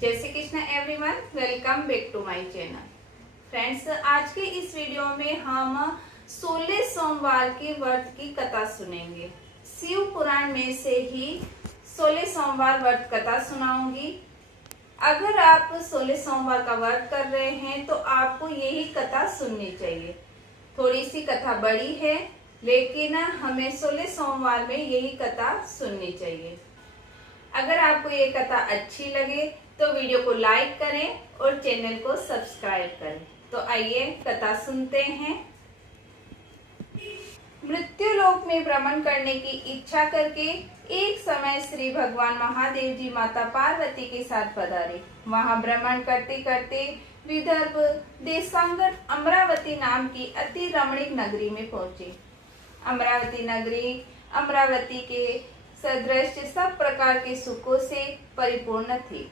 जय Shri Krishna everyone, welcome back to my channel. Friends, आज के इस वीडियो में हम 16 सोमवार के व्रत की कथा सुनेंगे। शिव पुराण में से ही 16 सोमवार व्रत कथा सुनाऊंगी। अगर आप 16 सोमवार का व्रत कर रहे हैं तो आपको यही कथा सुननी चाहिए। थोड़ी सी कथा बड़ी है, लेकिन हमें 16 सोमवार में यही कथा सुननी चाहिए। अगर आपको ये कथा अच्छी लगे तो वीडियो को लाइक करें और चैनल को सब्सक्राइब करें। तो आइए कथा सुनते हैं। मृत्यु लोक में भ्रमण करने की इच्छा करके एक समय श्री भगवान महादेव जी माता पार्वती के साथ पधारे। वहां भ्रमण करते करते विदर्भ देशांगन अमरावती नाम की अति रमणीक नगरी में पहुंचे। अमरावती नगरी अमरावती के सदृश सब प्रकार के सुखों से परिपूर्ण थी।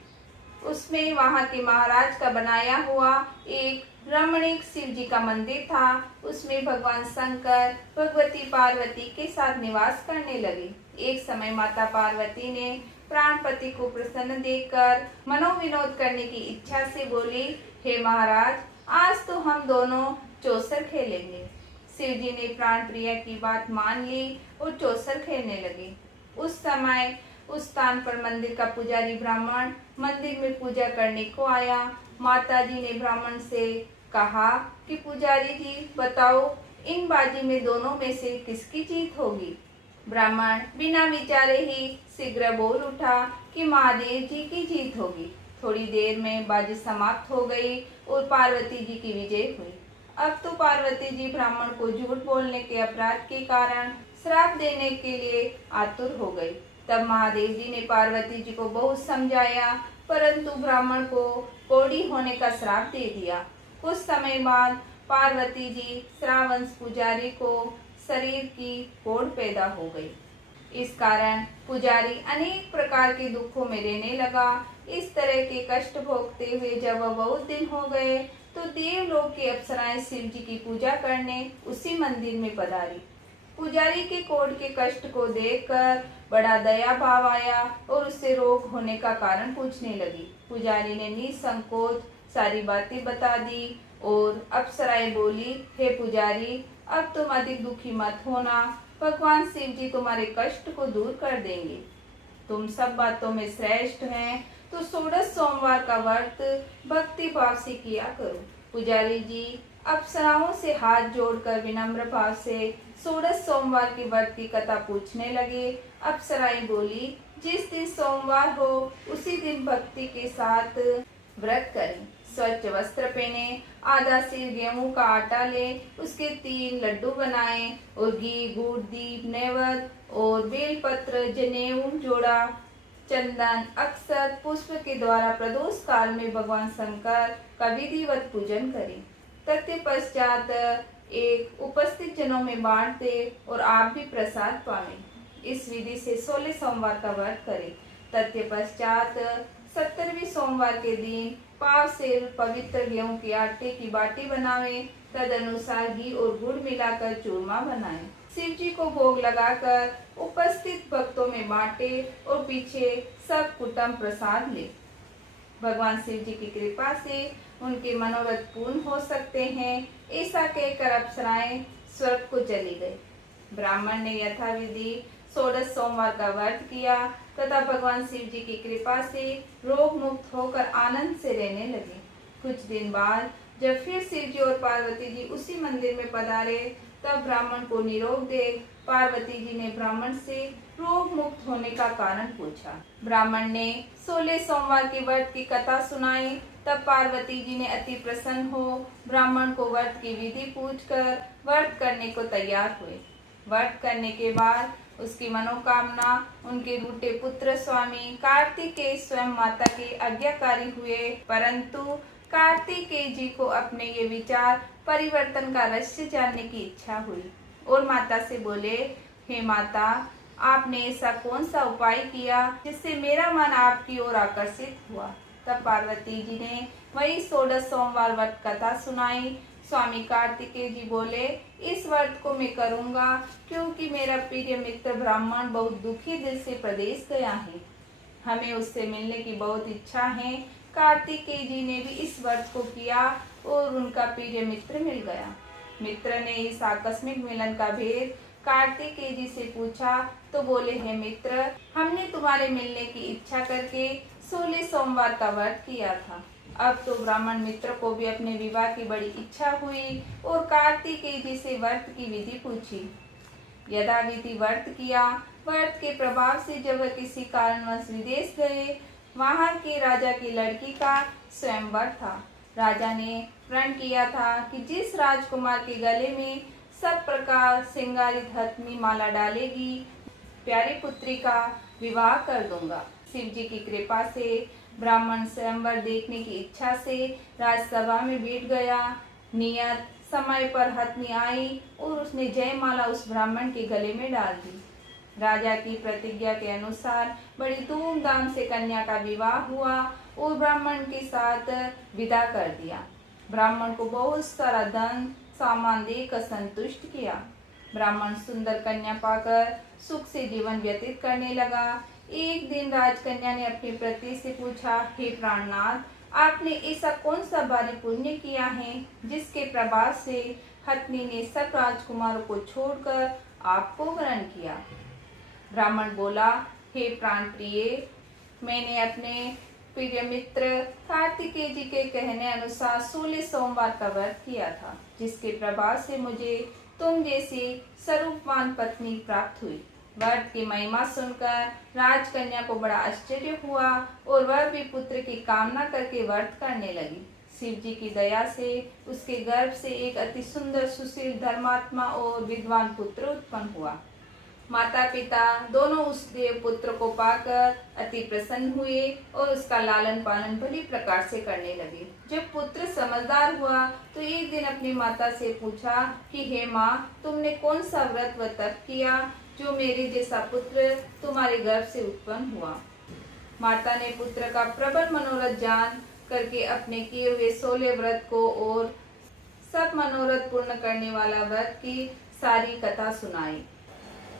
उसमें वहां के महाराज का बनाया हुआ एक रमणीक शिव जी का मंदिर था। उसमें भगवान शंकर भगवती पार्वती के साथ निवास करने लगे। एक समय माता पार्वती ने प्राणपति को प्रसन्न देखकर मनोविनोद करने की इच्छा से बोली, हे महाराज, आज तो हम दोनों चौसर खेलेंगे। शिव जी ने प्राण प्रिया की बात मान ली और चौसर खेलने लगे। उस समय उस स्थान पर मंदिर का पुजारी ब्राह्मण मंदिर में पूजा करने को आया। माता जी ने ब्राह्मण से कहा कि पुजारी जी बताओ, इन बाजी में दोनों में से किसकी जीत होगी। ब्राह्मण बिना विचारे ही शीघ्र बोल उठा कि महादेव जी की जीत होगी। थोड़ी देर में बाजी समाप्त हो गई और पार्वती जी की विजय हुई। अब तो पार्वती जी ब्राह्मण को झूठ बोलने के अपराध के कारण श्राप देने के लिए आतुर हो गई। तब महादेव जी ने पार्वती जी को बहुत समझाया, परंतु ब्राह्मण को कोढ़ी होने का श्राप दे दिया। कुछ समय बाद पार्वती जी श्रावंश पुजारी को शरीर की कोढ़ पैदा हो गई। इस कारण पुजारी अनेक प्रकार के दुखों में रहने लगा। इस तरह के कष्ट भोगते हुए जब वह बहुत दिन हो गए तो देवलोक की अप्सराएं शिव जी की पूजा करने उसी मंदिर में पधारी। पुजारी के कोढ़ के कष्ट को देखकर बड़ा दया भाव आया और उससे रोग होने का कारण पूछने लगी। पुजारी ने निसंकोच सारी बातें बता दी और अप्सराएं बोली, हे पुजारी, अब तुम अधिक दुखी मत होना, भगवान शिव जी तुम्हारे कष्ट को दूर कर देंगे। तुम सब बातों में श्रेष्ठ हैं, तो 16 सोमवार का व्रत भक्ति भाव से किया करो। पुजारी जी अप्सराओं से हाथ जोड़कर विनम्र भाव से 16 सोमवार के व्रत की कथा पूछने लगे। अप्सराएं बोली, जिस दिन सोमवार हो उसी दिन भक्ति के साथ व्रत करें। स्वच्छ वस्त्र पहने, आधा सिर गेहूं का आटा ले, उसके 3 लड्डू बनाएं और घी, गुड़, दीप, नैवेद्य और बेलपत्र, जनेऊ, जोड़ा, चंदन, अक्षत, पुष्प के द्वारा प्रदोष काल में भगवान शंकर का विधिवत पूजन करें। तत्पश्चात एक उपस्थित जनों में बांट दे और आप भी प्रसाद पावें। इस विधि से 16 सोमवार का व्रत करें। तत्पश्चात 17वें सोमवार के दिन पाव से पवित्र गेहूं के आटे की बाटी बनावें। तद अनुसार घी और गुड़ मिलाकर चूरमा बनाएं। शिव जी को भोग लगाकर उपस्थित भक्तों में बांटे और पीछे सब कुटुंब प्रसाद ले। भगवान शिव जी की कृपा से उनके मनोरथ पूर्ण हो सकते हैं। ऐसा कहकर अप्सराएं स्वर्ग को चली गई। ब्राह्मण ने यथाविधि 16 सोमवार का व्रत किया तथा भगवान शिव जी की कृपा से रोग मुक्त होकर आनंद से रहने लगे। कुछ दिन बाद जब फिर शिव जी और पार्वती जी उसी मंदिर में पधारे, तब ब्राह्मण को निरोग देख पार्वती जी ने ब्राह्मण से रोग मुक्त होने का कारण पूछा। ब्राह्मण ने 16 सोमवार के व्रत की कथा सुनाई। तब पार्वती जी ने अति प्रसन्न हो ब्राह्मण को व्रत की विधि पूछकर व्रत करने को तैयार हुए। व्रत करने के बाद उसकी मनोकामना उनके रूठे पुत्र स्वामी कार्तिकेय स्वयं माता के आज्ञाकारी हुए, परंतु कार्तिकेय जी को अपने ये विचार परिवर्तन का रहस्य जानने की इच्छा हुई और माता से बोले, हे माता, आपने ऐसा कौन सा उपाय किया जिससे मेरा मन आपकी ओर आकर्षित हुआ। तब पार्वती जी ने वही 16 सोमवार व्रत कथा सुनाई। स्वामी कार्तिकेय जी बोले, इस व्रत को मैं करूंगा क्योंकि मेरा प्रिय मित्र ब्राह्मण बहुत दुखी दिल से प्रदेश गया है। हमें उससे मिलने की बहुत इच्छा है। कार्तिकेय जी ने भी इस व्रत को किया और उनका प्रिय मित्र मिल गया। मित्र ने इस आकस्मिक मिलन का भेद कार्तिकेय जी से पूछा तो बोले, हे मित्र, हमने तुम्हारे मिलने की इच्छा करके 16 सोमवार का व्रत किया था। अब तो ब्राह्मण मित्र को भी अपने विवाह की बड़ी इच्छा हुई और कार्तिकेय जी से व्रत की विधि पूछी। यथाविधि व्रत किया। व्रत के प्रभाव से जब वह किसी कारणवश विदेश गए, वहां के राजा की लड़की का स्वयंवर था। राजा ने प्रण किया था कि जिस राजकुमार के गले में सब प्रकार श्रृंगारित हथनी माला डालेगी, प्यारी पुत्री का विवाह कर दूंगा। शिव जी की कृपा से ब्राह्मण स्वयंवर देखने की इच्छा से राजसभा में बैठ गया। नियत समय पर हथनी आई और उसने जयमाला उस ब्राह्मण के गले में डाल दी। राजा की प्रतिज्ञा के अनुसार बड़ी धूमधाम से कन्या का विवाह हुआ और ब्राह्मण के साथ विदा कर दिया। ब्राह्मण को बहुत सारा धन सामान देकर संतुष्ट किया। ब्राह्मण सुंदर कन्या पाकर सुख से जीवन व्यतीत करने लगा। एक दिन राजकन्या ने अपने पति से पूछा, हे प्राणनाथ, आपने ऐसा कौन सा भारी पुण्य किया है जिसके प्रभाव से हथनी ने सब राजकुमारों को छोड़कर आपको वरण किया। ब्राह्मण बोला, हे प्राण प्रिय, मैंने अपने प्रिय मित्र कार्तिकेय जी के कहने अनुसार 16 सोमवार का व्रत किया था, जिसके प्रभाव से मुझे तुम जैसी स्वरूपवान पत्नी प्राप्त हुई। व्रत की महिमा सुनकर राजकन्या को बड़ा आश्चर्य हुआ और वह भी पुत्र की कामना करके व्रत करने लगी। शिव जी की दया से उसके गर्भ से एक अति सुंदर, सुशील, धर्मात्मा और विद्वान पुत्र उत्पन्न हुआ। माता पिता दोनों उस देव पुत्र को पाकर अति प्रसन्न हुए और उसका लालन पालन भली प्रकार से करने लगे। जब पुत्र समझदार हुआ तो एक दिन अपनी माता से पूछा कि हे माँ, तुमने कौन सा व्रत व तप किया जो मेरे जैसा पुत्र तुम्हारे गर्भ से उत्पन्न हुआ। माता ने पुत्र का प्रबल मनोरथ जान करके अपने किए हुए 16 व्रत को और सब मनोरथ पूर्ण करने वाला व्रत की सारी कथा सुनाई।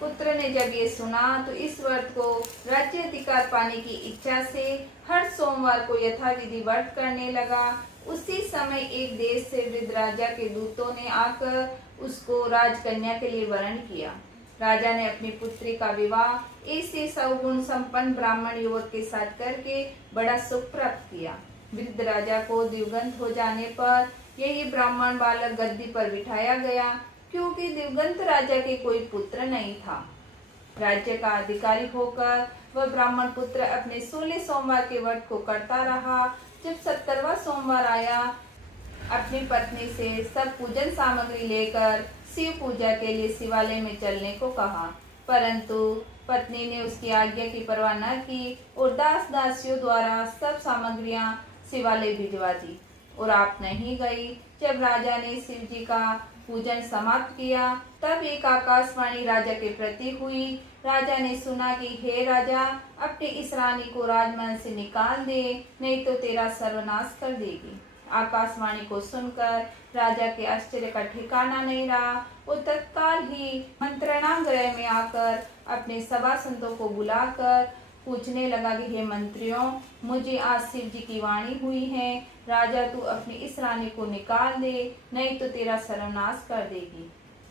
पुत्र ने जब ये सुना तो इस व्रत को राज्य अधिकार पाने की इच्छा से हर सोमवार को यथाविधि व्रत करने लगा। उसी समय एक देश से वृद्ध राजा के दूतों ने आकर उसको राजकन्या के लिए वरण किया। राजा ने अपनी पुत्री का विवाह ऐसे सौगुण संपन्न ब्राह्मण युवक के साथ करके बड़ा सुख प्राप्त किया। वृद्ध राजा को दिवंगत हो जाने पर यही ब्राह्मण बालक गद्दी पर बिठाया गया, क्योंकि दिवंगत राजा के कोई पुत्र नहीं था। राज्य का अधिकारी होकर वह ब्राह्मण पुत्र अपने 16 सोमवार के व्रत को करता रहा। जब 17वां सोमवार आया, अपनी पत्नी से सब पूजन सामग्री लेकर शिव पूजा के लिए शिवालय में चलने को कहा, परंतु पत्नी ने उसकी आज्ञा की परवाह न की और दास दासियों द्वारा सब सामग्रियां शिवालय भिजवा दी और आप नहीं गई। जब राजा ने शिव जी का पूजन समाप्त किया, तब एक आकाशवाणी राजा के प्रति हुई। राजा ने सुना कि हे राजा, अपने इस रानी को राजमहल से निकाल दे, नहीं तो तेरा सर्वनाश कर देगी। आकाशवाणी को सुनकर राजा के आश्चर्य का ठिकाना नहीं रहा। वो तत्काल ही मंत्रणा गृह में आकर अपने सभासदों को बुलाकर पूछने लगा कि हे मंत्रियों, मुझे आज शिव जी की वाणी हुई है, राजा तू अपनी इस रानी को निकाल दे, नहीं तो तेरा सर्वनाश कर देगी।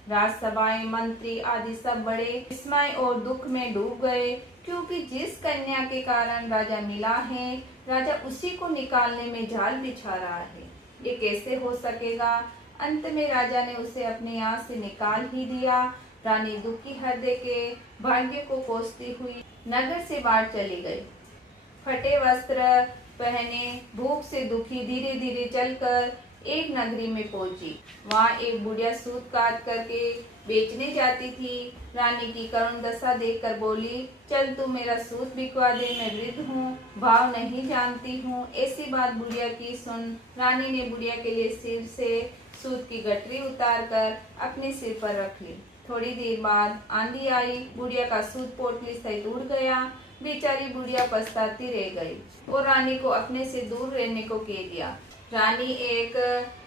राजसभाएं, मंत्री आदि सब बड़े विस्मय और दुख में डूब गए, क्योंकि जिस कन्या के कारण राजा मिला है, राजा उसी को निकालने में जाल बिछा रहा है। ये कैसे हो सकेगा। अंत में राजा ने उसे अपने यहाँ से निकाल ही दिया। रानी दुखी हृदय के भाग्य को कोसती हुई नगर से बाहर चली गई। फटे वस्त्र पहने, भूख से दुखी धीरे धीरे चलकर एक नगरी में पहुंची। वहाँ एक बुढ़िया सूत काट करके बेचने जाती थी। रानी की करुण दशा देखकर बोली, चल तू मेरा सूत बिकवा दे, मैं वृद्ध हूँ, भाव नहीं जानती हूँ। ऐसी बात बुढ़िया की सुन रानी ने बुढ़िया के लिए सिर से सूत की गठरी उतार कर अपने सिर पर रख ली। थोड़ी देर बाद आंधी आई, बुढ़िया का सूत पोटली सहित उड़ गया। बेचारी बुढ़िया पछताती रह गई और रानी को अपने से दूर रहने को कह दिया। रानी एक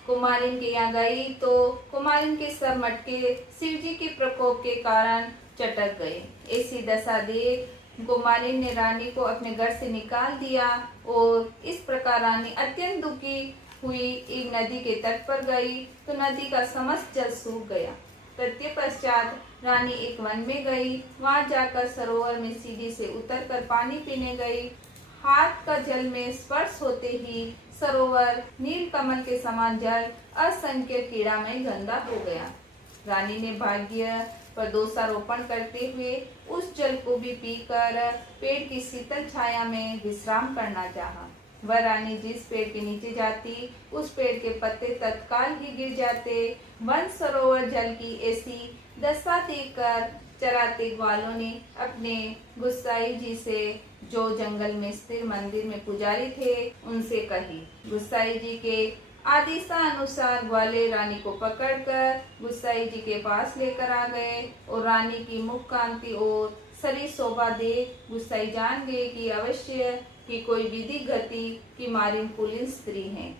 कुमारिन के यहाँ गई तो कुमारिन के सब मटके शिव जी के प्रकोप के कारण चटक गए। ऐसी दशा देख कुमारिन ने रानी को अपने घर से निकाल दिया और इस प्रकार रानी अत्यंत दुखी हुई एक नदी के तट पर गई तो नदी का समस्त जल सूख गया। तत्पश्चात रानी एक वन में गई। वहां जाकर सरोवर में सीढ़ी से उतरकर पानी पीने गई। हाथ का जल में स्पर्श होते ही सरोवर नील कमल के समान जल असंख्य कीड़ामय गंदा हो गया। रानी ने भाग्य पर दोषारोपण करते हुए उस जल को भी पीकर पेड़ की शीतल छाया में विश्राम करना चाहा। वह रानी जिस पेड़ के नीचे जाती उस पेड़ के पत्ते तत्काल ही गिर जाते। वन सरोवर जल की ऐसी दशा देखकर चराते ग्वालों ने अपने गुस्साई जी से, जो जंगल में स्थिर मंदिर में पुजारी थे, उनसे कही। गुस्साई जी के आदेशानुसार ग्वाले रानी को पकड़कर गुस्साई जी के पास लेकर आ गए और रानी की मुख कांति और शरीर शोभा देख गुस्साई जान गए कि अवश्य कि कोई विधि गति की मारिन कुलीन स्त्री है।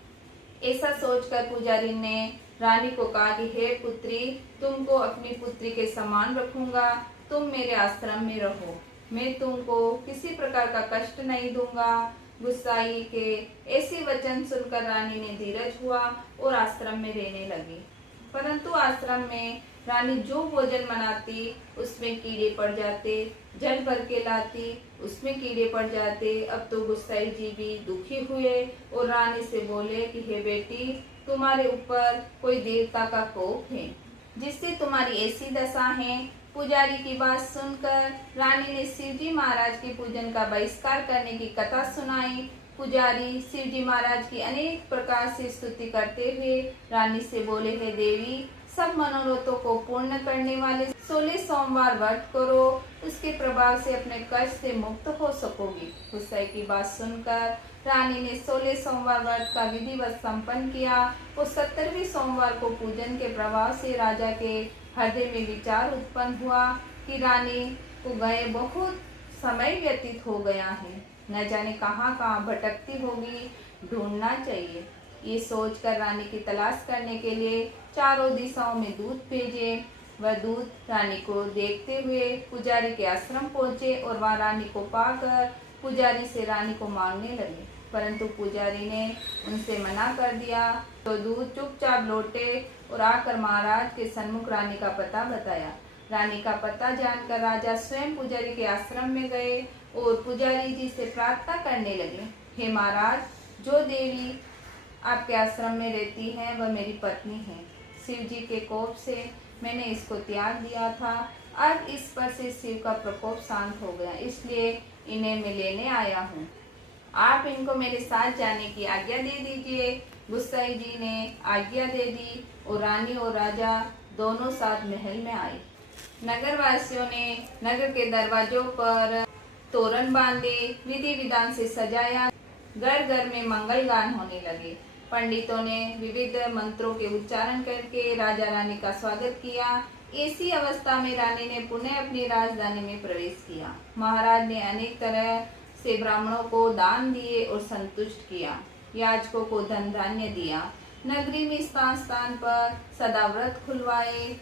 ऐसा सोचकर पुजारी ने रानी को कहा कि हे पुत्री, तुमको अपनी पुत्री के समान रखूंगा। तुम मेरे आश्रम में रहो, मैं तुमको किसी प्रकार का कष्ट नहीं दूंगा। गुस्साई के ऐसे वचन सुनकर रानी ने धीरज हुआ और आश्रम में रहने लगी। परंतु आश्रम में रानी जो भोजन बनाती उसमें कीड़े पड़ जाते, जल भर के लाती उसमें कीड़े पड़ जाते। अब तो गुस्साई जी भी दुखी हुए और रानी से बोले कि हे बेटी, तुम्हारे ऊपर कोई देवता का कोप है जिससे तुम्हारी ऐसी दशा है। पुजारी की बात सुनकर रानी ने शिवजी महाराज के पूजन का बहिष्कार करने की कथा सुनाई। पुजारी शिवजी महाराज की अनेक प्रकार से स्तुति करते हुए रानी से बोले, हे देवी, सब मनोरथों को पूर्ण करने वाले 16 सोमवार व्रत करो, उसके प्रभाव से अपने कष्ट से मुक्त हो सकोगी। गुस्साई की बात सुनकर रानी ने 16 सोमवार व्रत का विधिवत संपन्न किया और 17वें सोमवार को पूजन के प्रभाव से राजा के हृदय में विचार उत्पन्न हुआ कि रानी को गए बहुत समय व्यतीत हो गया है, न जाने कहाँ कहाँ भटकती होगी, ढूंढना चाहिए। ये सोचकर रानी की तलाश करने के लिए चारों दिशाओं में दूत भेजे। वह दूत रानी को देखते हुए पुजारी के आश्रम पहुंचे और वहां रानी को पाकर पुजारी से रानी को मांगने लगे, परंतु पुजारी ने उनसे मना कर दिया। तो दूत चुपचाप लौटे और आकर महाराज के सन्मुख रानी का पता बताया। रानी का पता जानकर राजा स्वयं पुजारी के आश्रम में गए और पुजारी जी से प्रार्थना करने लगे, हे महाराज, जो देवी आपके आश्रम में रहती है वह मेरी पत्नी है। शिव जी के कोप से मैंने इसको त्याग दिया था। अब इस पर से शिव का प्रकोप शांत हो गया, इसलिए इन्हें मैं लेने आया हूँ। आप इनको मेरे साथ जाने की आज्ञा दे दीजिए। गुस्साई जी ने आज्ञा दे दी और रानी और राजा दोनों साथ महल में आए। नगर वासियों ने नगर के दरवाजों पर तोरण बांधे, विधि विधान से सजाया। घर घर में मंगल गान होने लगे। पंडितों ने विविध मंत्रों के उच्चारण करके राजा रानी का स्वागत किया। ऐसी अवस्था में रानी ने पुनः अपनी राजधानी में प्रवेश किया। महाराज ने अनेक तरह से ब्राह्मणों को दान दिए और संतुष्ट किया। याजकों को धन धान्य दिया। नगरी में स्थान स्थान पर सदा व्रत खुलवाए,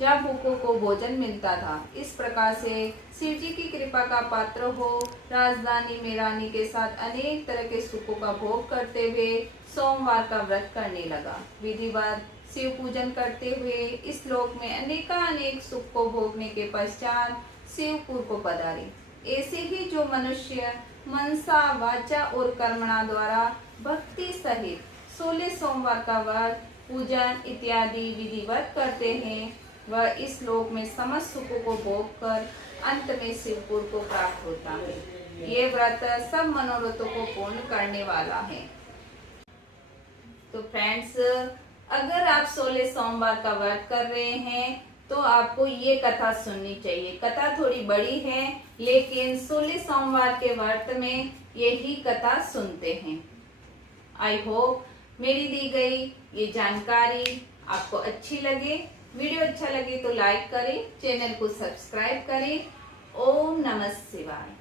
जहाँ भूखों को भोजन मिलता था। इस प्रकार से शिवजी की कृपा का पात्र हो राजधानी में रानी के साथ अनेक तरह के सुखों का भोग करते हुए सोमवार का व्रत करने लगा। विधिवत शिव पूजन करते हुए इस लोक में अनेक सुख को भोगने के पश्चात शिवपुर को पधारे। ऐसे ही जो मनुष्य मनसा, वाचा और कर्मणा द्वारा भक्ति सहित 16 सोमवार का व्रत, पूजन इत्यादि विधिवत करते हैं, वह इस लोक में समस्त सुखों को भोग कर अंत में शिवपुर को प्राप्त होता है। ये व्रत सब मनोरथों को पूर्ण करने वाला है। तो फ्रेंड्स, अगर आप 16 सोमवार का व्रत कर रहे हैं तो आपको ये कथा सुननी चाहिए। कथा थोड़ी बड़ी है, लेकिन 16 सोमवार के व्रत में यही कथा सुनते हैं। आई होप मेरी दी गई ये जानकारी आपको अच्छी लगे। वीडियो अच्छा लगे तो लाइक करें, चैनल को सब्सक्राइब करें। ओम नमः शिवाय।